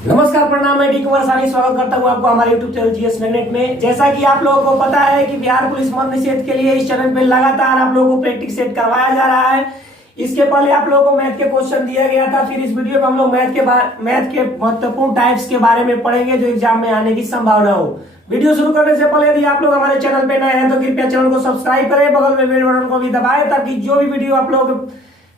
नमस्कार, प्रणाम। मैं डी कुमार सानी स्वागत करता हूं आपको हमारे YouTube चैनल जीएस मैग्नेट में। जैसा कि आप लोगों को पता है कि बिहार पुलिस मद निषेध के लिए इस चैनल पे लगातार आप लोगों को प्रैक्टिस सेट करवाया जा रहा है। इसके पहले आप लोगों को मैथ के क्वेश्चन दिया गया था। फिर इस वीडियो में हम लोग मैथ के महत्वपूर्ण टाइप्स के बारे में पढ़ेंगे जो एग्जाम में आने की संभावना हो। वीडियो शुरू करने से पहले यदि आप लोग हमारे चैनल पे नए हैं तो कृपया चैनल को सब्सक्राइब करें, बगल में बेल बटन को भी दबाएं ताकि जो भी वीडियो आप लोग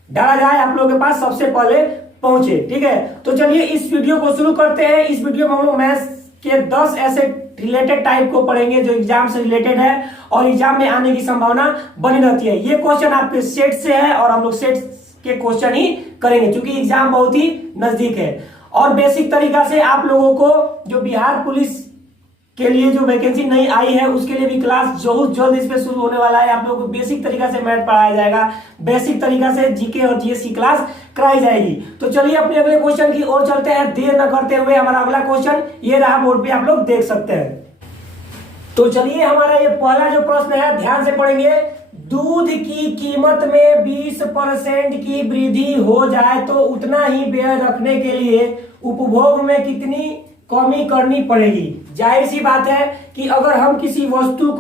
डाला जाए आप लोगों के पास सबसे पहले पहुंचे। ठीक है, तो चलिए इस वीडियो को शुरू करते हैं। इस वीडियो में हम लोग मैथ्स के 10 ऐसे रिलेटेड टाइप को पढ़ेंगे जो एग्जाम से रिलेटेड है और एग्जाम में आने की संभावना बनी रहती है। ये क्वेश्चन आपके सेट से है और हम लोग सेट के क्वेश्चन ही करेंगे क्योंकि एग्जाम बहुत ही नजदीक है। और बेसिक तरीका से आप लोगों को जो बिहार पुलिस के लिए जो वैकेंसी नई आई है उसके लिए भी क्लास बहुत जल्द इस पे शुरू होने वाला है। आप लोगों को बेसिक तरीका से मैथ पढ़ाया जाएगा, बेसिक तरीका से जीके और जीएस की क्लास कराई जाएगी। तो चलिए अपने अगले क्वेश्चन की ओर चलते हैं। देर न करते हुए हमारा अगला क्वेश्चन ये रहा, बोर्ड पे आप लोग देख सकते हैं। तो चलिए हमारा ये पहला जो प्रश्न है ध्यान से पढ़ेंगे। दूध की कीमत में 20% की वृद्धि हो जाए तो उतना ही व्यय रखने के लिए उपभोग में कितनी कमी करनी पड़ेगी। जाहिर सी बात है कि अगर हम किसी वस्तु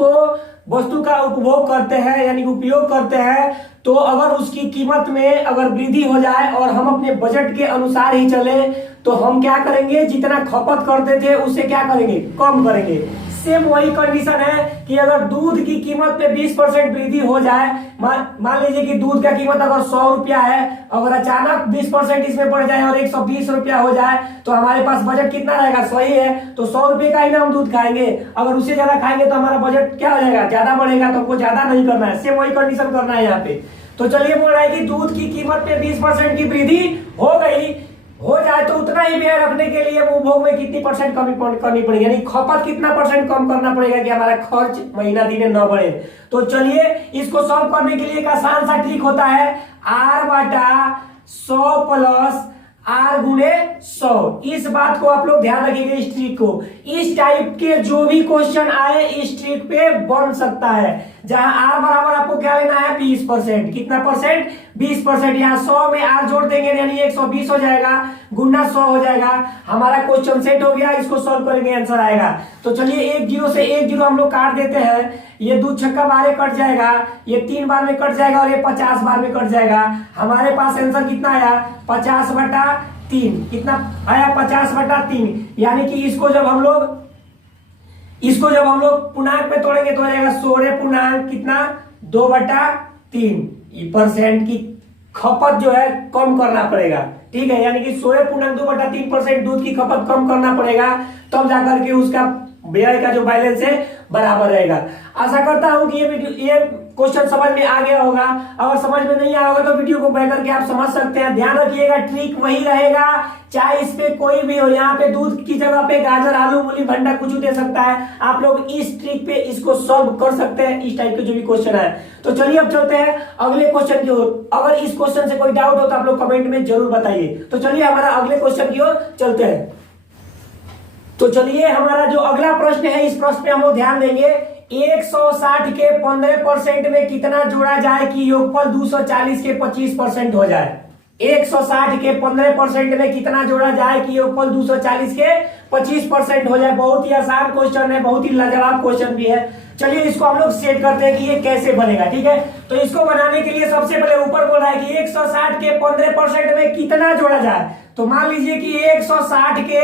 का उपभोग करते हैं यानी उपयोग करते हैं तो अगर उसकी कीमत में अगर वृद्धि हो जाए और हम अपने बजट के अनुसार ही चले तो हम क्या करेंगे, जितना खपत करते थे उससे क्या करेंगे, कम करेंगे। सेम वही कंडीशन है कि अगर दूध की कीमत में 20% वृद्धि हो जाए, मान लीजिए कि दूध का कीमत अगर 100 रुपया है, अगर अचानक 20% इसमें बढ़ जाए और 120 रुपया हो जाए तो हमारे पास बजट कितना रहेगा, 100 ही है तो 100 रुपये का ही ना हम दूध खाएंगे। अगर उससे ज्यादा खाएंगे तो हमारा बजट क्या हो जाएगा, ज्यादा बढ़ेगा। तो हमको ज्यादा नहीं करना है, सेम वही कंडीशन करना है यहाँ पे। तो चलिए बोल रहा है कि दूध की कीमत में 20% की वृद्धि हो जाए तो उतना ही व्यय रखने के लिए उपभोग में कितनी परसेंट कमी करनी पड़ेगी, यानी खपत कितना परसेंट कम करना पड़ेगा कि हमारा खर्च महीना दिन न बढ़े। तो चलिए इसको सॉल्व करने के लिए एक आसान सा ट्रिक होता है, R/100 प्लस R गुणे 100। इस बात को आप लोग ध्यान रखिएगा। इस ट्रिक को, इस टाइप के जो भी क्वेश्चन आए इस ट्रिक पे बन सकता है। जहां R बराबर आपको क्या लेना है, 20%। कितना परसेंट, 20%। यहाँ 100 में R जोड़ देंगे यानी 120 हो जाएगा, गुना 100 हो जाएगा। हमारा क्वेश्चन सेट हो गया, इसको सॉल्व करेंगे आंसर आएगा। तो चलिए 1 0 से 1 0 हम लोग काट देते हैं। ये 2 छक्का 12 कट जाएगा, ये 3 बार में कट जाएगा और ये 50 बार में कट जाएगा। हमारे पास आंसर कितना आया, 50/3। कितना आया, 50/3। यानी कि इसको जब हम लोग पूर्णांक पे तोड़ेंगे तो हो जाएगा 16 पूर्णांक कितना, 2/3 परसेंट की खपत जो है कम करना पड़ेगा। ठीक है, यानी कि 16 पूर्णांक 2/3% दूध की खपत कम करना पड़ेगा, तब जाकर के उसका व्यय का जो बैलेंस है बराबर रहेगा। आशा करता हूं कि ये क्वेश्चन समझ में आ गया होगा। अगर समझ में नहीं आया होगा तो वीडियो को बैठ करके आप समझ सकते हैं। ध्यान रखिएगा ट्रिक वही रहेगा, चाहे इस पे कोई भी हो। यहाँ पे दूध की जगह पे गाजर, आलू, मूली, भंडा कुछ दे सकता है। आप लोग इस ट्रिक पे इसको सॉल्व कर सकते हैं, इस टाइप के जो भी क्वेश्चन है। तो चलिए अब चलते हैं अगले क्वेश्चन की ओर। अगर इस क्वेश्चन से कोई डाउट हो तो आप लोग कमेंट में जरूर बताइए। तो चलिए हमारा अगले क्वेश्चन की ओर चलते हैं। तो चलिए हमारा जो अगला प्रश्न है इस प्रश्न पे हम लोग ध्यान देंगे। 160 के 15% में कितना जोड़ा जाए कि योगफल 240 के 25% हो जाए। 160 के 15% में कितना जोड़ा जाए कि योगफल 240 के 25% हो जाए। बहुत ही आसान क्वेश्चन है, बहुत ही लाजवाब क्वेश्चन भी है। चलिए इसको हम लोग सेट करते हैं कि ये कैसे बनेगा। ठीक है, तो इसको बनाने के लिए सबसे पहले ऊपर बोल रहा है कि 160 के 15% में कितना जोड़ा जाए। तो मान लीजिए कि 160 के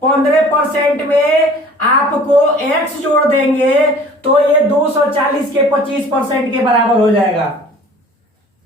15% में आपको x जोड़ देंगे तो ये 240 के 25% के बराबर हो जाएगा।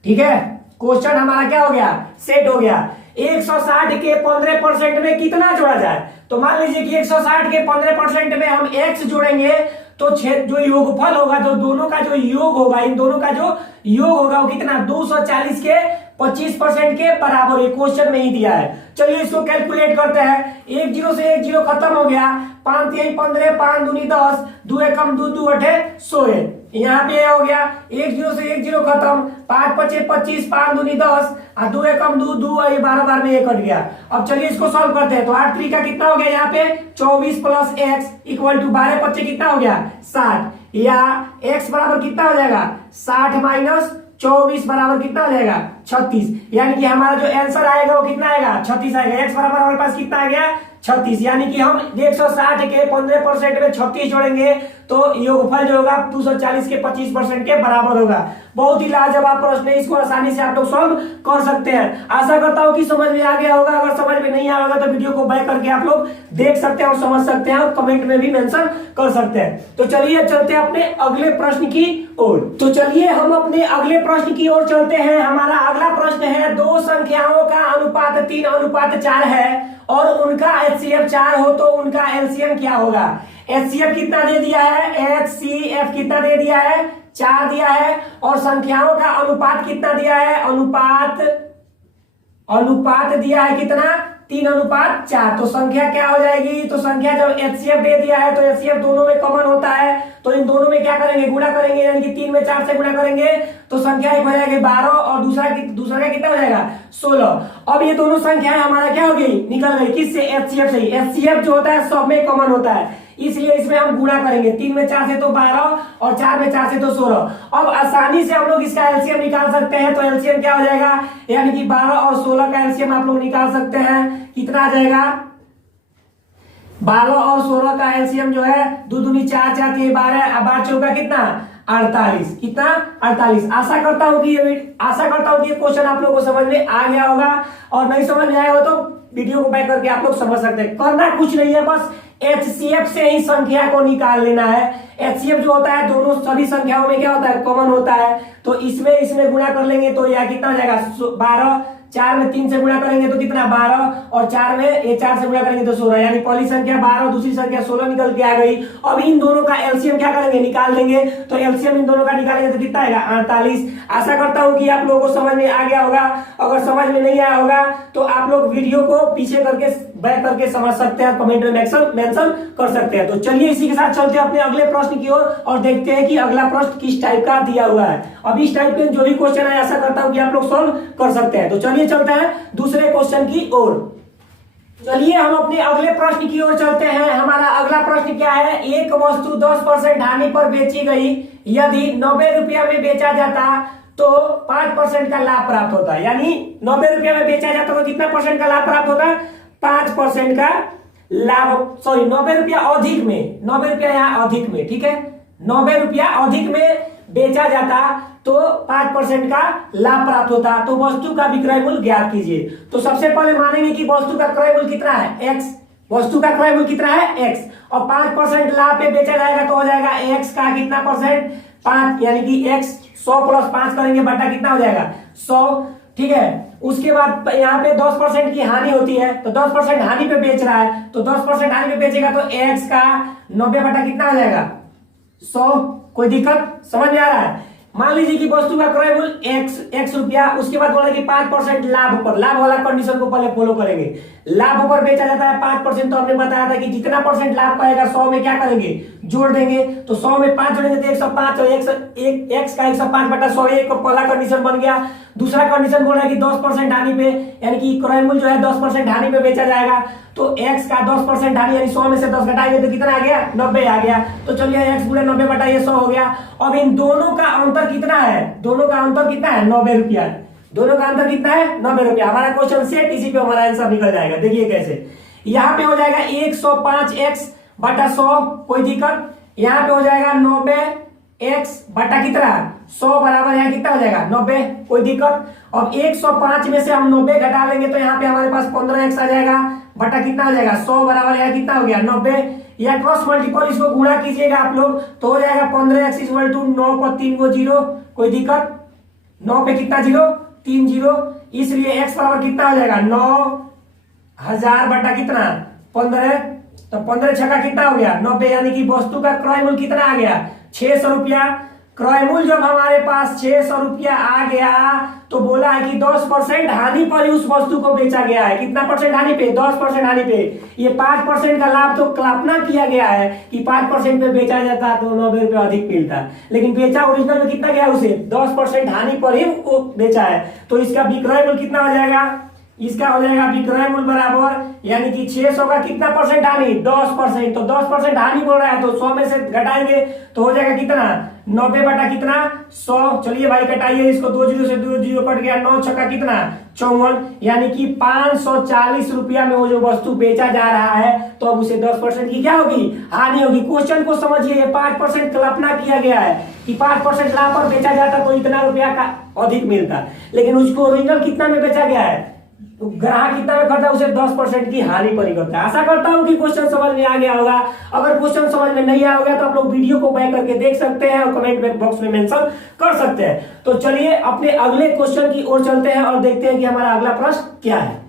ठीक है, क्वेश्चन हमारा क्या हो गया, सेट हो गया। 160 के 15% में कितना जोड़ा जाए। तो मान लीजिए कि 160 के 15% में हम x जोड़ेंगे तो जो योगफल होगा, तो दोनों का जो योग होगा, इन दोनों का जो योग होगा वो कितना, 240 के 25% के बराबर। ये क्वेश्चन में ही दिया है। चलिए इसको कैलकुलेट करते हैं। 1 0 से 1 0 खत्म हो गया, 5 3 15, 5 दूनी 10, 2 एकम 2, 2 8 16। यहाँ पे हो गया 1 0 से 1 0 खत्म, 5 5 25, 5 दूनी 10 और 2 एकम 2, 2 ये 12 बार में ये कट गया। अब चलिए इसको सॉल्व करते हैं। तो 8 3 का कितना हो गया, यहाँ पे 24 प्लस x इक्वल टू 12 25 कितना हो गया, 60। या x बराबर कितना हो जाएगा, 60 माइनस 24 बराबर कितना हो जाएगा, 36। यानी कि हमारा जो आंसर आएगा वो कितना आएगा 36 आएगा। x बराबर हमारे पास कितना आ गया 36, यानी कि हम 160 के 15% में 36 जोड़ेंगे तो योगफल जो होगा 240 के 25% के बराबर होगा। बहुत ही लाजवाब प्रश्न है, इसको आसानी से आप लोग सॉल्व कर सकते हैं। आशा करता हूं कि समझ में आ गया होगा। अगर समझ में नहीं आया होगा तो वीडियो को बैक करके आप लोग देख सकते हैं और समझ सकते हैं और कमेंट में भी मेंशन कर सकते हैं। तो चलिए चलते हैं अपने अगले प्रश्न की ओर। तो चलिए हम अपने अगले प्रश्न की ओर चलते हैं। हमारा अगला प्रश्न है, दो संख्याओं का अनुपात 3:4 है और उनका HCF 4 हो तो उनका LCM क्या होगा। HCF कितना दे दिया है, HCF कितना दे दिया है 4 दिया है और संख्याओं का अनुपात कितना दिया है, अनुपात दिया है कितना 3:4। तो संख्या क्या हो जाएगी, तो संख्या जब HCF दे दिया है तो HCF दोनों में कॉमन होता है तो इन दोनों में क्या करेंगे गुणा करेंगे, यानी कि 3 में 4 से गुणा करेंगे तो संख्या एक हो जाएगी 12 और दूसरा का कितना हो जाएगा 16। अब ये दोनों संख्याएं हमारा क्या हो गई निकल गई किससे, HCF से। HCF जो होता है सब में कॉमन होता है इसलिए इसमें हम गुणा करेंगे, 3 में 4 से तो 12 और 4 में 4 से तो 16। अब आसानी से हम लोग इसका एलसीएम निकाल सकते हैं। तो एलसीएम क्या हो जाएगा, यानी कि 12 और 16 का एलसीएम आप लोग निकाल सकते हैं। कितना आ जाएगा 12 और 16 का एलसीएम जो है 2 दूनी 4 4 3 12 अब 8 चौका कितना 48, कितना 48। आशा करता हूं कि ये क्वेश्चन आप लोगों को समझ में आ गया होगा और नहीं समझ में आया हो तो वीडियो को बैक करके आप लोग समझ सकते हैं। करना कुछ नहीं है, बस HCF से ही संख्या को निकाल लेना है। HCF जो होता है दोनों सभी संख्याओं में क्या होता है कॉमन होता है। तो इसमें गुणा कर लेंगे तो यह कितना हो जाएगा 12, 4 में 3 से गुणा करेंगे तो कितना 12 और 4 में 4 से गुणा करेंगे तो 16, यानी पहली संख्या 12 दूसरी संख्या 16 निकल के आ गई। अब इन दोनों का एलसीएम क्या करेंगे निकाल देंगे। तो एलसीएम इन दोनों का निकालेंगे तो कितना आएगा 48। आशा करता हूं कि आप लोगों को समझ में आ गया होगा। अगर समझ में नहीं आया होगा तो आप लोग वीडियो को पीछे करके बैक करके समझ सकते हैं, कमेंट में मेंशन कर सकते हैं। तो चलिए इसी के साथ चलते हैं अपने अगले प्रश्न की ओर और देखते हैं कि अगला प्रश्न किस टाइप का दिया हुआ है। अब इस टाइप के जो भी क्वेश्चन है आशा करता हूं कि आप लोग सॉल्व कर सकते हैं। तो चलिए चलते हैं दूसरे क्वेश्चन की ओर। चलिए हम अपने अगले प्रश्न की ओर चलते हैं। हमारा अगला प्रश्न क्या है, एक वस्तु 10% हानि पर बेची गई, यदि 90 रुपया में बेचा जाता तो 5% का लाभ प्राप्त होता है। यानी 90 रुपया में बेचा जाता तो कितना परसेंट का लाभ प्राप्त होता है 5% का लाभ, सॉरी 90 रुपया अधिक में, 90 रुपया यहाँ अधिक में, ठीक है 90 रुपया अधिक में बेचा जाता तो 5% का लाभ प्राप्त होता। तो वस्तु का विक्रय मूल्य ज्ञात कीजिए। तो सबसे पहले मानेंगे कि वस्तु का क्रय मूल्य कितना है x, वस्तु का क्रय मूल्य कितना है x और 5% लाभ पे बेचा जाएगा तो हो जाएगा x का कितना परसेंट 5, यानी कि x 100 प्लस 5 करेंगे बटा कितना हो जाएगा 100, ठीक है। उसके बाद यहाँ पे 10% की हानि होती है तो 10% हानि पे बेच रहा है तो 10% हानि पे बेचेगा तो x का 90 बटा कितना हो जाएगा 100। कोई दिक्कत समझ में आ रहा है। मान लीजिए कि वस्तु का क्रय मूल्य x रुपया, उसके बाद बोला कि 5% लाभ पर, लाभ वाला कंडीशन को पहले फॉलो करेंगे। लाभ पर बेचा जाता है 5%, तो हमने बताया था कि जितना परसेंट लाभ पाएगा 100 में क्या करेंगे जोड़ देंगे। तो 100 में 5 जोड़ेंगे तो 105 और x का 105 बटा 100 एक पहला कंडीशन बन गया। दूसरा कंडीशन बोल रहा है कि 10% हानि पे, यानी कि क्रय मूल्य जो है 10% हानि पे बेचा जाएगा तो x का 10% हानि यानी 100 में से 10 घटाएंगे तो कितना आ गया 90 आ गया। तो चलिए x गुणे 90 बटा ये 100 हो गया। अब इन दोनों का अंतर कितना है, दोनों का अंतर कितना है 90 रुपया, दोनों का अंतर कितना है 90 रुपया। हमारा क्वेश्चन सेट, इसी पे हमारा आंसर निकल जाएगा। देखिए कैसे, यहाँ पे हो जाएगा 105x बटा 100, कोई दिक्कत। यहाँ पे हो जाएगा 90x बटा कितना 100 बराबर यहाँ कितना हो जाएगा 90, कोई दिक्कत। अब 105 में से हम 90 घटा लेंगे तो यहाँ पे हमारे पास 15x आ जाएगा बटा कितना हो जाएगा 100 बराबर यहाँ कितना हो गया 90। या क्रॉस मल्टीपल इसको गुणा कीजिएगा आप लोग तो हो जाएगा 15x इक्वल टू 9 पर 3 को 0, कोई दिक्कत। 9 पे कितना 0 3 0, इसलिए x बराबर कितना हो जाएगा 9000 बटा कितना 15, तो 15 छक्का कितना हो गया 90, यानी कि वस्तु का क्रय मूल्य कितना आ गया 600 रुपया। क्रय मूल्य जब हमारे पास 600 रुपया आ गया तो बोला है कि 10% हानि पर उस वस्तु को बेचा गया है। कितना परसेंट हानि पे 10% हानि पे। ये 5% का लाभ तो कल्पना किया गया है कि 5% पे बेचा जाता तो 90 रुपया अधिक मिलता, लेकिन बेचा ओरिजिनल में कितना गया उसे 10% हानि पर ही वो बेचा है। तो इसका विक्रय मूल्य कितना हो जाएगा, इसका हो जाएगा विक्रय मूल्य बराबर यानी कि 600 का कितना परसेंट हानि 10%, तो 10% हानि बोल रहा है तो 100 में से घटाएंगे तो हो जाएगा कितना 90 बटा कितना 100। चलिए भाई कटाइए इसको, 2 जीरो से 2 जीरो कट गया, 9 छक्का कितना 54, यानी कि 540 रुपया में वो जो वस्तु बेचा जा रहा है तो अब उसे 10% की क्या होगी हानि होगी। क्वेश्चन को समझिए, 5% कल्पना किया गया है कि 5% लाभ पर बेचा जाता तो इतना रुपया का अधिक मिलता, लेकिन उसको ओरिजिनल कितना में बेचा गया है, तो ग्राहक कितना में करता है उसे 10% की हानि पर ही करता है। आशा करता हूं कि क्वेश्चन समझ में आ गया होगा। अगर क्वेश्चन समझ में नहीं आया होगा तो आप लोग वीडियो को बैक करके देख सकते हैं और कमेंट बॉक्स में मेंशन कर सकते हैं। तो चलिए अपने अगले क्वेश्चन की ओर चलते हैं और देखते हैं कि हमारा अगला प्रश्न क्या है।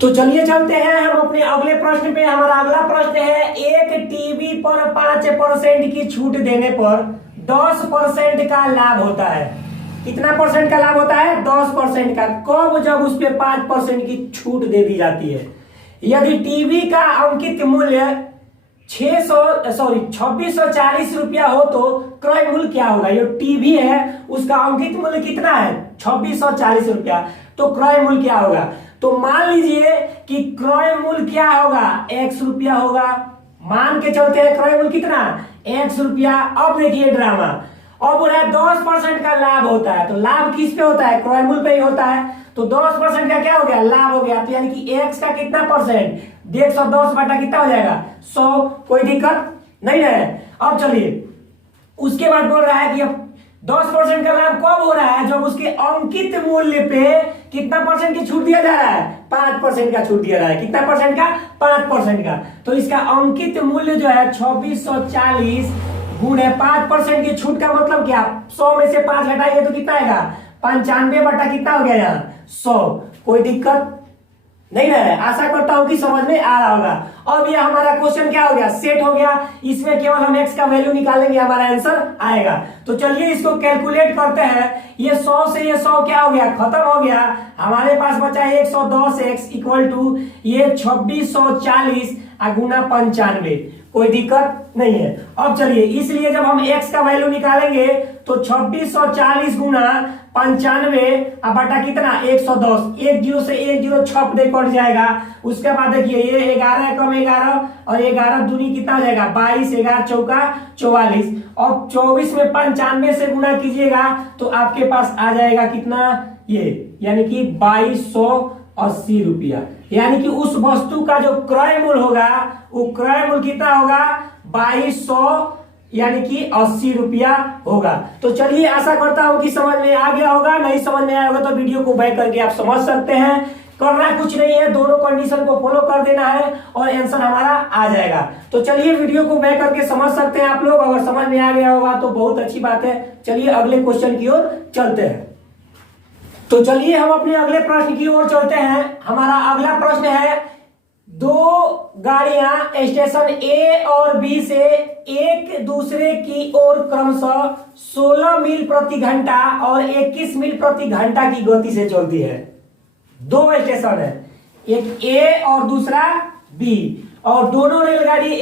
तो चलिए चलते हैं हम अपने अगले प्रश्न पे। हमारा अगला प्रश्न है, एक टीवी पर 5% की छूट देने पर 10% का लाभ होता है। कितना परसेंट का लाभ होता है 10% का। कब, जब उस पे 5% की छूट दे दी जाती है। यदि टीवी का अंकित मूल्य 2640 रुपया हो तो क्रय मूल्य क्या होगा। ये टीवी है उसका अंकित मूल्य कितना है 2640 रुपया, तो क्रय मूल्य क्या होगा। तो मान लीजिए कि क्रय मूल्य क्या होगा x रुपया होगा, मान के चलते हैं क्रय मूल्य कितना x रुपया। अब देखिए ड्रामा, अब बोला 10% का लाभ होता है, तो लाभ किस पे होता है क्रय मूल्य पे ही होता है, तो 10% का क्या हो गया लाभ हो गया, तो यानी कि x का कितना परसेंट 110 बटा कितना हो जाएगा 100। कोई दिक्कत नहीं है। अब चलिए उसके बाद बोल रहा है कि अब 10% का लाभ कब हो रहा है, जब उसके अंकित मूल्य पे कितना परसेंट की छूट दिया जा रहा है 5% का छूट दिया रहा है। कितना परसेंट का 5% का। तो इसका अंकित मूल्य जो है 2640 गुणे 5% की छूट का मतलब क्या, 100 में से 5 घटाइए तो कितना आएगा 95 बटा कितना हो गया यहाँ 100। कोई दिक्कत नहीं है। आशा करता हूं कि समझ में आ रहा होगा। अब ये हमारा क्वेश्चन क्या हो गया सेट हो गया। इसमें केवल हम x का वैल्यू निकालेंगे, हमारा आंसर आएगा। तो चलिए इसको कैलकुलेट करते हैं। ये 100 से ये 100 क्या हो गया खत्म हो गया। हमारे पास बचा 110x इक्वल टू ये 2640 गुना 95। कोई दिक्कत नहीं है। अब चलिए इसलिए जब हम x का वैल्यू निकालेंगे तो 2640 गुना 95 बटा कितना 110, एक जीरो से एक जीरो छप दे कट जाएगा। उसके बाद देखिए ये 11 कम 11 और 11 दूनी कितना हो जाएगा 22, 11 चौका 44 और 24 में 95 से गुना कीजिएगा तो आपके पास आ जाएगा कितना ये, यानी कि 2280 रुपया। यानी कि उस वस्तु का जो क्रय मूल्य होगा वो क्रय मूल्य कितना होगा 2200 यानी कि 80 रुपया होगा। तो चलिए आशा करता हूं कि समझ में आ गया होगा। नहीं समझ में आया होगा तो वीडियो को बैक करके आप समझ सकते हैं। करना कुछ नहीं है, दोनों कंडीशन को फॉलो कर देना है और आंसर हमारा आ जाएगा। तो चलिए वीडियो को बैक करके समझ सकते हैं आप लोग। अगर समझ में आ गया होगा तो बहुत अच्छी बात है। चलिए अगले क्वेश्चन की ओर चलते हैं। तो चलिए हम अपने अगले प्रश्न की ओर चलते हैं। हमारा अगला प्रश्न है, दो गाड़ियां स्टेशन ए और बी से एक दूसरे की ओर क्रमशः 16 मील प्रति घंटा और 21 मील प्रति घंटा की गति से चलती है। दो स्टेशन है, एक ए और दूसरा बी, और दोनों गाड़ी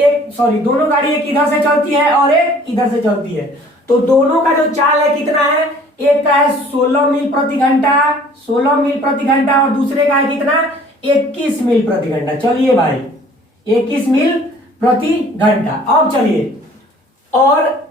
एक इधर से चलती है और एक इधर से चलती है। तो दोनों का जो चाल है कितना है, एक का है 16 मील प्रति घंटा और दूसरे का है कितना 21 मील प्रति घंटा। चलिए भाई 21 मील प्रति घंटा। अब चलिए और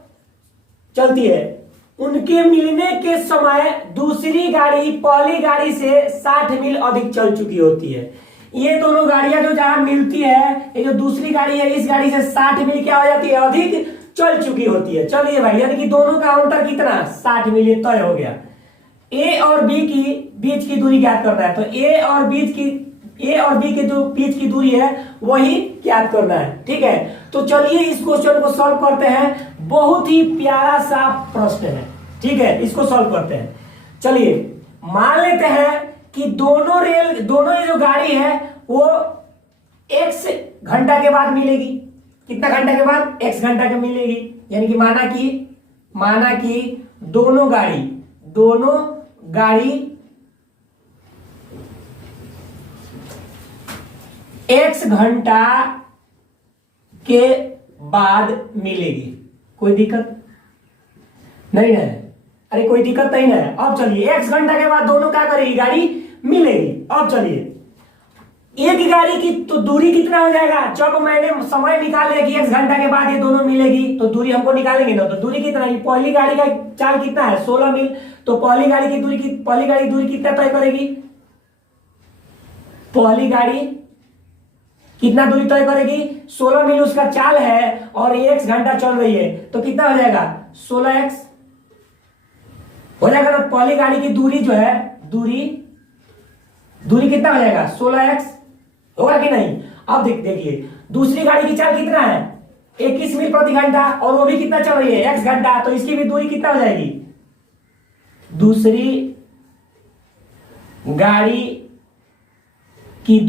चलती है, उनके मिलने के समय दूसरी गाड़ी पहली गाड़ी से 60 मील अधिक चल चुकी होती है। ये दोनों गाड़ियां जो जहां मिलती है, ये जो दूसरी गाड़ी है इस गाड़ी से 60 मील क्या हो जाती है अधिक चल चुकी होती है। चलिए भाई यानी कि दोनों का अंतर कितना 60 मील तय हो गया। ए और बी की बीच की दूरी ज्ञात करना है। तो ए और बी के जो बीच की दूरी है वही ज्ञात करना है। ठीक है, तो चलिए इस क्वेश्चन को सॉल्व करते हैं। बहुत ही प्यारा सा प्रश्न है। ठीक है, इसको सॉल्व करते हैं। चलिए मान लेते हैं कि दोनों ये जो गाड़ी है वो x घंटा के बाद मिलेगी। कितना घंटा के बाद x घंटा के मिलेगी। यानी कि माना कि दोनों गाड़ी x घंटा के बाद मिलेगी। कोई दिक्कत नहीं है। अरे कोई दिक्कत नहीं है। अब चलिए x घंटा के बाद दोनों क्या करेगी गाड़ी मिलेगी। अब चलिए एक गाड़ी की तो दूरी कितना हो जाएगा, जब मैंने समय निकाल लिया कि x घंटा के बाद ये दोनों मिलेगी तो दूरी हमको निकालेंगे ना, तो दूरी कितना है, पहली गाड़ी का चाल कितना है 16 मील, तो पहली गाड़ी की दूरी कितना तय करेगी, पहली गाड़ी कितना दूरी तय करेगी 16 मील उसका चाल है और x घंटा चल रही है, तो कितना हो जाएगा 16x हो जाएगा ना। पहली गाड़ी की दूरी जो है दूरी कितना हो जाएगा 16x होगा कि नहीं। अब देखिए दूसरी गाड़ी की चाल कितना है 21 मील प्रति घंटा और वो भी कितना चल रही है x घंटा, तो इसकी भी दूरी कितना हो जाएगी, दूसरी गाड़ी की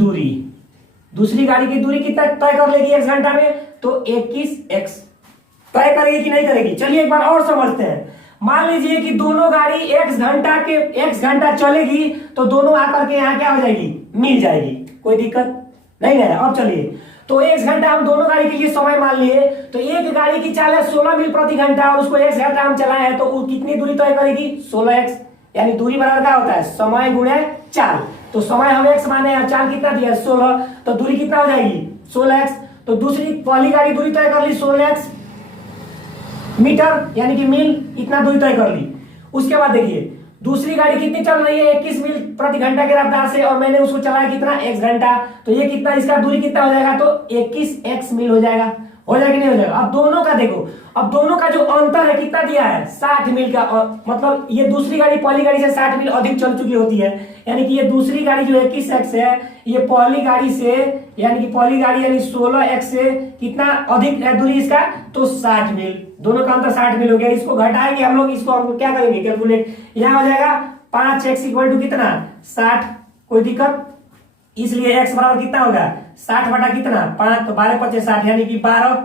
दूरी कितना तय कर लेगी x घंटा में, तो 21x तय करेगी कि नहीं करेगी। चलिए एक बार और समझते हैं। मान लीजिए कि दोनों गाड़ी x घंटा चलेगी तो दोनों आकर के यहाँ क्या हो जाएगी, मिल जाएगी, कोई दिक्कत नहीं है। अब चलिए तो x घंटा हम दोनों गाड़ी के लिए समय मान लिए, तो एक गाड़ी की चाल है 16 मील प्रति घंटा और उसको x घंटा हम चलाए हैं, तो वो कितनी दूरी तय करेगी 16x, यानी दूरी बराबर क्या होता है समय गुणे चाल, तो समय हम x माने और चाल कितना दिया 16, तो दूरी कितना हो जाएगी 16x। तो दूसरी पहली गाड़ी दूरी तय कर ली 16x मीटर यानी कि मील, इतना दूरी तय कर ली। उसके बाद देखिए दूसरी गाड़ी कितनी चल रही है 21 मील प्रति घंटा की रफ्तार से और मैंने उसको चलाया कितना x घंटा, तो ये कितना इसका दूरी कितना हो जाएगा, तो 21x मील हो जाएगा कि नहीं हो जाएगा। अब दोनों का देखो, अब दोनों का जो अंतर है कितना दिया है 60 मील का, मतलब ये दूसरी गाड़ी पहली गाड़ी से 60 मील अधिक चल चुकी होती है, यानी कि ये दूसरी गाड़ी जो 21x है ये पहली गाड़ी से यानी 16x से कितना अधिक है दूरी इसका, तो 60 मील, दोनों का अंतर 60 मील हो गया। इसको घटाएंगे हम लोग, इसको हम क्या करेंगे कैलकुलेट, यहाँ हो जाएगा 5x इक्वल टू कितना 60, कोई दिक्कत, इसलिए x बराबर कितना होगा 60 बटा कितना 5, तो 12 5 60 यानी कि 12,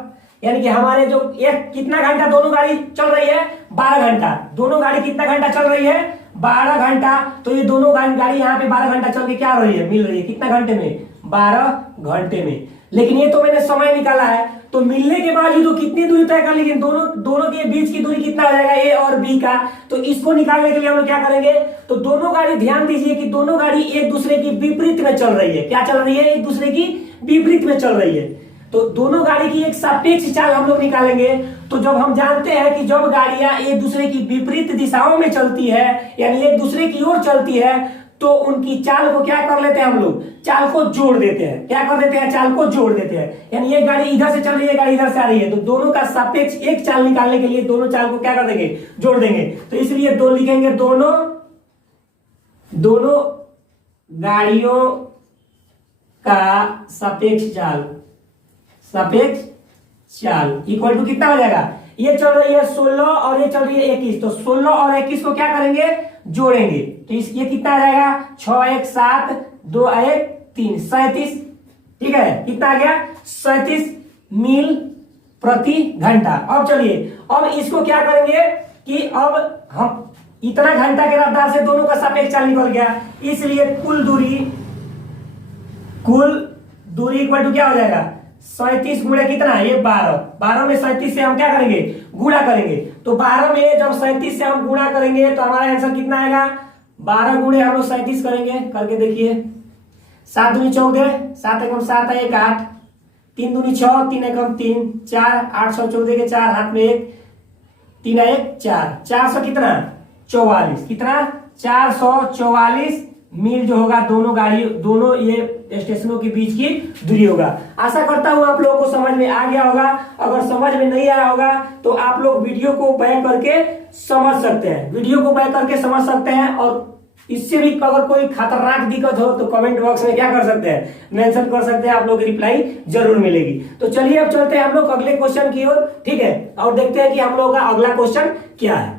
यानी कि हमारे जो एक कितना घंटा दोनों गाड़ी चल रही है 12 घंटा, दोनों गाड़ी कितना घंटा चल रही है 12 घंटा, तो ये दोनों गाड़ी यहाँ पे 12 घंटा चल के क्या हो रही है मिल रही है, कितना घंटे में 12 घंटे में। लेकिन ये तो मैंने समय निकाला है, तो मिलने के बाद तो कितनी दूरी तय कर, लेकिन दोनों के बीच की दूरी कितना हो जाएगा ए और बी का, तो इसको निकालने के लिए हम लोग क्या करेंगे, तो दोनों गाड़ी ध्यान दीजिए कि दोनों गाड़ी एक दूसरे की विपरीत में चल रही है, क्या चल रही है एक दूसरे की विपरीत में चल रही है, तो दोनों गाड़ी की एक सापेक्ष चाल हम लोग निकालेंगे। तो जब हम जानते हैं कि जब गाड़ियां एक दूसरे की विपरीत दिशाओं में चलती है यानी एक दूसरे की ओर चलती है, तो उनकी चाल को क्या कर लेते हैं हम लोग, चाल को जोड़ देते हैं, क्या कर देते हैं चाल को जोड़ देते हैं, यानी एक गाड़ी इधर से चल रही है गाड़ी इधर से आ रही है, तो दोनों का सापेक्ष एक चाल निकालने के लिए दोनों चाल को क्या कर देंगे जोड़ देंगे, तो इसलिए दो लिखेंगे दोनों गाड़ियों का सापेक्ष चाल इक्वल टू कितना हो जाएगा, ये चल रही है 16 और ये चल रही है 21, तो 16 और 21 को क्या करेंगे जोड़ेंगे, तो ये कितना आ जाएगा 6 1 7 2 1 3 37, ठीक है कितना आ गया 37 मील प्रति घंटा। अब चलिए अब इसको क्या करेंगे कि अब हम इतना घंटा के रफ्तार से दोनों का सापेक्ष चाल निकल गया, इसलिए कुल दूरी इक्वल टू क्या हो जाएगा 37 गुणे कितना ये 12 में 37 से हम क्या करेंगे गुणा करेंगे, तो 12 में जब 37 से हम गुणा करेंगे तो हमारा आंसर कितना आएगा 12 गुणे हम लोग 37 करेंगे, करके देखिए 7 दूनी 14 7 एकम 7 1 8 3 दूनी 6 3 एकम 3 4 814 के 4 हाथ में 1 3 1 4 400 कितना 44 कितना 444 मील जो होगा दोनों ये स्टेशनों के बीच की दूरी होगा। आशा करता हूं आप लोगों को समझ में आ गया होगा, अगर समझ में नहीं आया होगा तो आप लोग वीडियो को बैक करके समझ सकते हैं, और इससे भी अगर कोई खतरनाक दिक्कत हो तो कमेंट बॉक्स में क्या कर सकते हैं मेंशन कर सकते हैं, आप लोग की रिप्लाई जरूर मिलेगी। तो चलिए अब चलते हैं हम लोग अगले क्वेश्चन की ओर, ठीक है, और देखते हैं कि हम लोगों का अगला क्वेश्चन क्या है।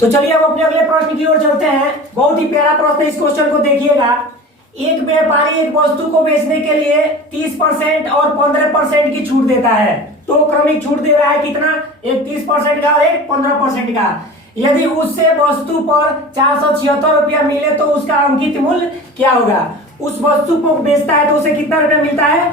तो चलिए अब अपने अगले प्रश्न की ओर चलते हैं। बहुत ही प्यारा प्रश्न है, इस क्वेश्चन को देखिएगा। एक व्यापारी एक वस्तु को बेचने के लिए 30% और 15% की छूट देता है, तो क्रमिक छूट दे रहा है कितना, एक 30% का और एक 15% का। यदि उससे वस्तु पर 476 रुपया मिले तो उसका अंकित मूल्य क्या होगा। उस वस्तु को बेचता है तो उसे कितना रुपया मिलता है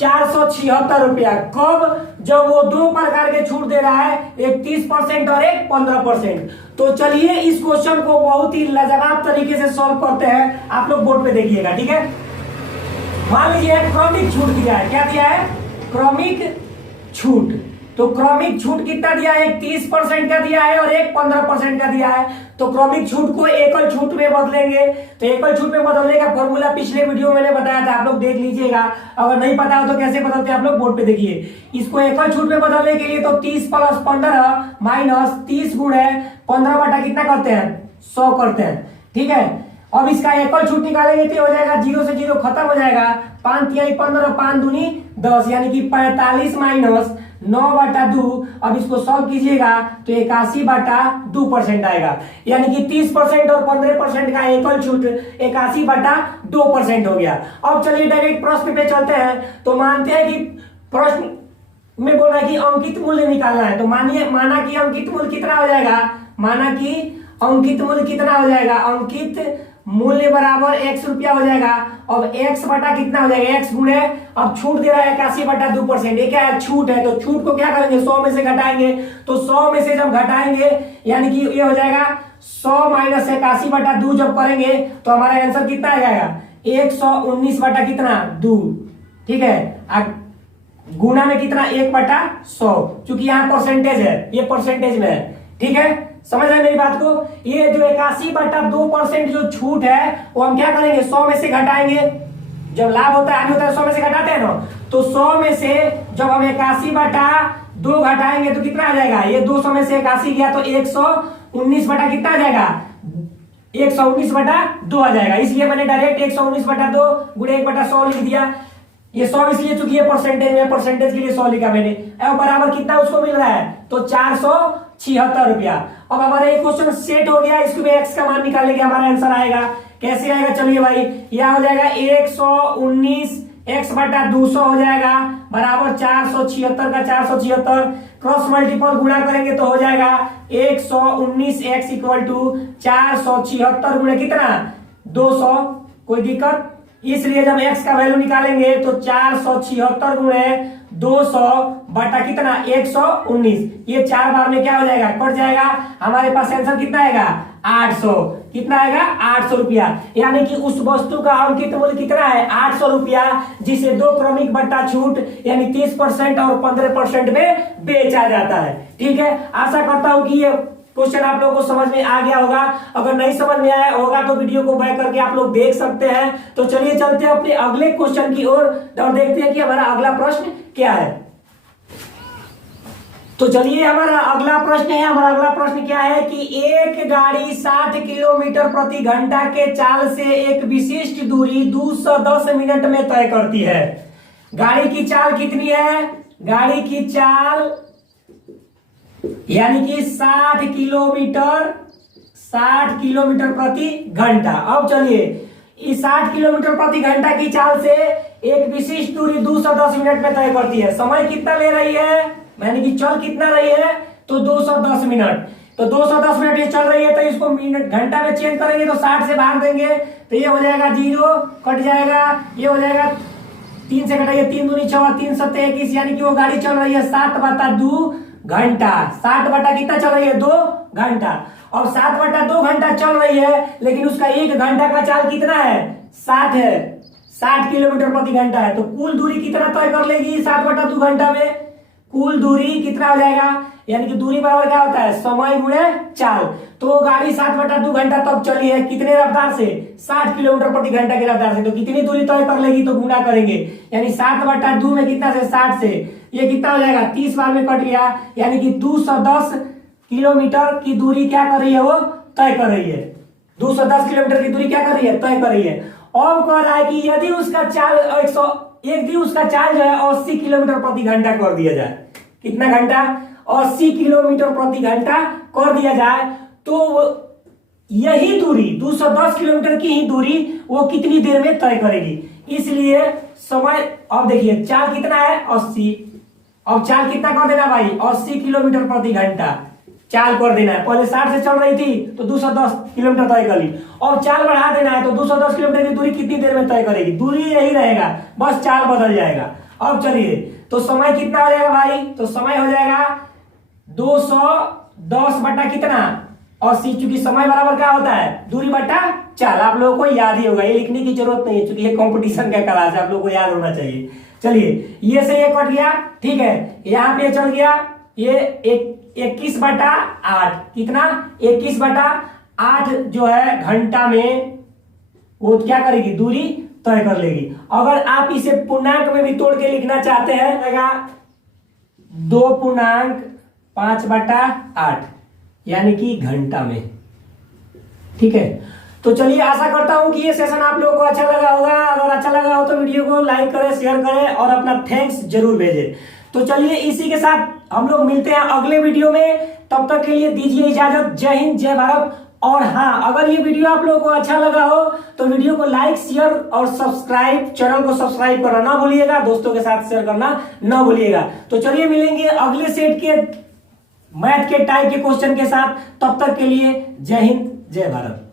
476 रुपया। कब? जब वो दो प्रकार के छूट दे रहा है, एक 30% और एक 15%। तो चलिए इस क्वेश्चन को बहुत ही लाजवाब तरीके से सॉल्व करते हैं। आप लोग बोर्ड पे देखिएगा, ठीक है। मान लीजिए क्रमिक छूट दिया है। क्या दिया है? क्रमिक छूट। तो क्रमिक छूट कितना दिया है? 30% का दिया है और एक 15% का दिया है। तो क्रमिक छूट को एकल छूट में बदलेंगे। तो एकल छूट में बदलने का फॉर्मूला पिछले वीडियो में मैंने बताया था, आप लोग देख लीजिएगा। अगर नहीं पता हो तो कैसे बदलते हैं आप लोग बोर्ड पे देखिए। इसको एकल छूट में बदलने के लिए तो 30 + 15 माइनस 30 गुणे 15 बटा कितना करते हैं? 100 करते हैं, ठीक है। अब इसका एकल छूट निकालेंगे तो हो जाएगा 0 से 0 खत्म हो जाएगा। 5 × 15 5 दूनी 10 यानी कि 45 माइनस 9/2। अब इसको सॉल्व कीजिएगा तो 81/2% आएगा। यानी कि 30% और 15% का एकल छूट 81/2% हो गया। अब चलिए डायरेक्ट प्रश्न पे चलते हैं। तो मानते हैं कि प्रश्न में बोल रहा है कि अंकित मूल्य निकालना है। तो माना कि अंकित मूल्य कितना हो जाएगा? माना कि अंकित मूल्य कितना हो जाएगा? अंकित मूल्य बराबर x रुपया हो जाएगा। अब x बटा कितना हो जाएगा? x गुणे, अब छूट दे रहा है 81/2%। ये क्या है? छूट है। तो छूट को क्या करेंगे? 100 में से घटाएंगे। तो 100 में से जब घटाएंगे यानी कि ये हो जाएगा 100 माइनस 81/2 जब करेंगे तो हमारा आंसर कितना आ जाएगा? 119 बटा कितना? 2, ठीक है। गुना में कितना? 1/100, क्योंकि यहाँ परसेंटेज है, ये परसेंटेज में है, ठीक है। समझ रहे मेरी बात को? ये जो 81/2% जो छूट है वो हम क्या करेंगे? 100 में से घटाएंगे। जब लाभ होता है हानि होता है 100 में से घटाते हैं ना। तो 100 में से जब हम 81/2 घटाएंगे तो कितना आ जाएगा? ये 200 में से 81 गया तो 119 बटा कितना आ जाएगा? 119/2 आ जाएगा। इसलिए मैंने डायरेक्ट 119/2 गुणे 1/100 लिख दिया। ये 100 इसलिए चूंकि ये परसेंटेज में, परसेंटेज के लिए 100 लिखा मैंने। अब बराबर कितना उसको मिल रहा है? तो 476 रुपया। अब हमारा ये क्वेश्चन सेट हो गया। इसको x का मान निकालने के हमारा आंसर आएगा। कैसे आएगा? चलिए भाई, यह हो जाएगा 119 x/200 हो जाएगा बराबर 476 का 476 क्रॉस मल्टीपल गुणा करेंगे तो हो जाएगा 119x = 476 गुणे कितना? 200। कोई दिक्कत? इसलिए जब x का वैल्यू निकालेंगे तो 476 गुणे 200 बटा कितना? 119। ये 4 बार में क्या हो जाएगा? कट जाएगा। हमारे पास आंसर कितना आएगा? 800। कितना आएगा? 800 रुपया। यानी कि उस वस्तु का अंकित मूल्य कितना है? 800 रुपया, जिसे 2 क्रमिक बट्टा छूट यानी 30% और 15% में बेचा जाता है, ठीक है। आशा करता हूं कि ये क्वेश्चन आप लोगों को समझ में आ गया होगा। अगर नहीं समझ में आया होगा तो वीडियो को बैक करके आप लोग देख सकते हैं। तो चलिए चलते हैं अपने अगले क्वेश्चन की ओर और देखते हैं कि हमारा अगला प्रश्न क्या है। तो चलिए हमारा अगला प्रश्न है। हमारा अगला प्रश्न क्या है कि एक गाड़ी 60 किलोमीटर प्रति घंटा के चाल से एक विशिष्ट दूरी 210 मिनट में तय करती है। गाड़ी की चाल कितनी है? गाड़ी की चाल यानी कि 60 किलोमीटर प्रति घंटा। अब चलिए इस 60 किलोमीटर प्रति घंटा की चाल से एक विशिष्ट दूरी 210 मिनट में तय करती है। समय कितना ले रही है? यानी कि चल कितना रही है? तो 210 मिनट। तो 210 मिनट ये चल रही है तो इसको मिनट घंटा में चेंज करेंगे तो 60 से भाग देंगे तो ये हो जाएगा 0, कट जाएगा। ये हो जाएगा 3 से कटाइए 3 दूनी 6, 3 7 21, यानी कि वो गाड़ी चल रही है 7/2 घंटा। 60 बटा कितना चल रही है? 2 घंटा। अब 7/2 घंटा चल रही है लेकिन उसका 1 घंटा का चाल कितना है? 60 है। 60 किलोमीटर प्रति घंटा है। तो कुल दूरी कितना तय कर लेगी 7/2 घंटा में? कुल दूरी कितना हो जाएगा? यानी कि दूरी बराबर क्या होता है? समय गुणे चाल। तो गाड़ी 7/2 घंटा तब चली है कितने रफ्तार से? 60 किलोमीटर प्रति घंटा की रफ्तार से। तो कितनी दूरी तय कर लेगी? तो गुणा करेंगे, यानी 7/2 में कितना से? 60 से। ये कितना हो जाएगा? 30 बार में कट गया, यानी कि 210 किलोमीटर की दूरी क्या कर रही है? वो तय कर रही है। 210 किलोमीटर की दूरी क्या कर रही है? तय कर रही है। अब कह रहा है कि यदि उसका चाल उसका चाल जो है 80 किलोमीटर प्रति घंटा कर दिया जाए। कितना घंटा? 80 किलोमीटर प्रति घंटा कर दिया जाए तो यही दूरी 210 किलोमीटर की ही दूरी वो कितनी देर में तय करेगी। इसलिए समय, अब देखिए चाल कितना है? 80। अब चाल कितना कर देना भाई? 80 किलोमीटर प्रति घंटा चाल कर देना है। पहले 60 से चल रही थी तो 210 किलोमीटर तय कर ली। अब चाल बढ़ा देना है तो 210 किलोमीटर की दूरी कितनी देर में तय करेगी? दूरी यही रहेगा, बस चाल बदल जाएगा। अब चलिए, तो समय कितना हो जाएगा भाई, तो समय हो जाएगा 210 बटा कितना 80, चूंकि समय बराबर क्या होता है दूरी बटा 4। आप लोगों को याद ही होगा, ये लिखने की जरूरत नहीं है क्योंकि ये कंपटीशन का क्लास है, आप लोगों को याद होना चाहिए। चलिए ये से ये कट गया, ठीक है, यहाँ पे चल गया ये 21 बटा 8, कितना 21 बटा 8 जो है घंटा में वो क्या करेगी, दूरी तय कर लेगी। अगर आप इसे पूर्णांक में भी तोड़ के लिखना चाहते हैं 2.5 बटा 8 यानी कि घंटा में, ठीक है। तो चलिए आशा करता हूं कि ये सेशन आप लोगों को अच्छा लगा होगा। अगर अच्छा लगा हो तो वीडियो को लाइक करें, शेयर करें और अपना थैंक्स जरूर भेजें। तो चलिए इसी के साथ हम लोग मिलते हैं अगले वीडियो में, तब तक के लिए दीजिए इजाजत। जय हिंद, जय भारत। और हाँ, अगर ये वीडियो आप लोगों को अच्छा लगा हो तो वीडियो को लाइक, शेयर और सब्सक्राइब, चैनल को सब्सक्राइब करना ना भूलिएगा, दोस्तों के साथ शेयर करना ना भूलिएगा। तो चलिए मिलेंगे अगले सेट के मैथ के टाइप के क्वेश्चन के साथ, तब तक के लिए जय हिंद, जय भारत।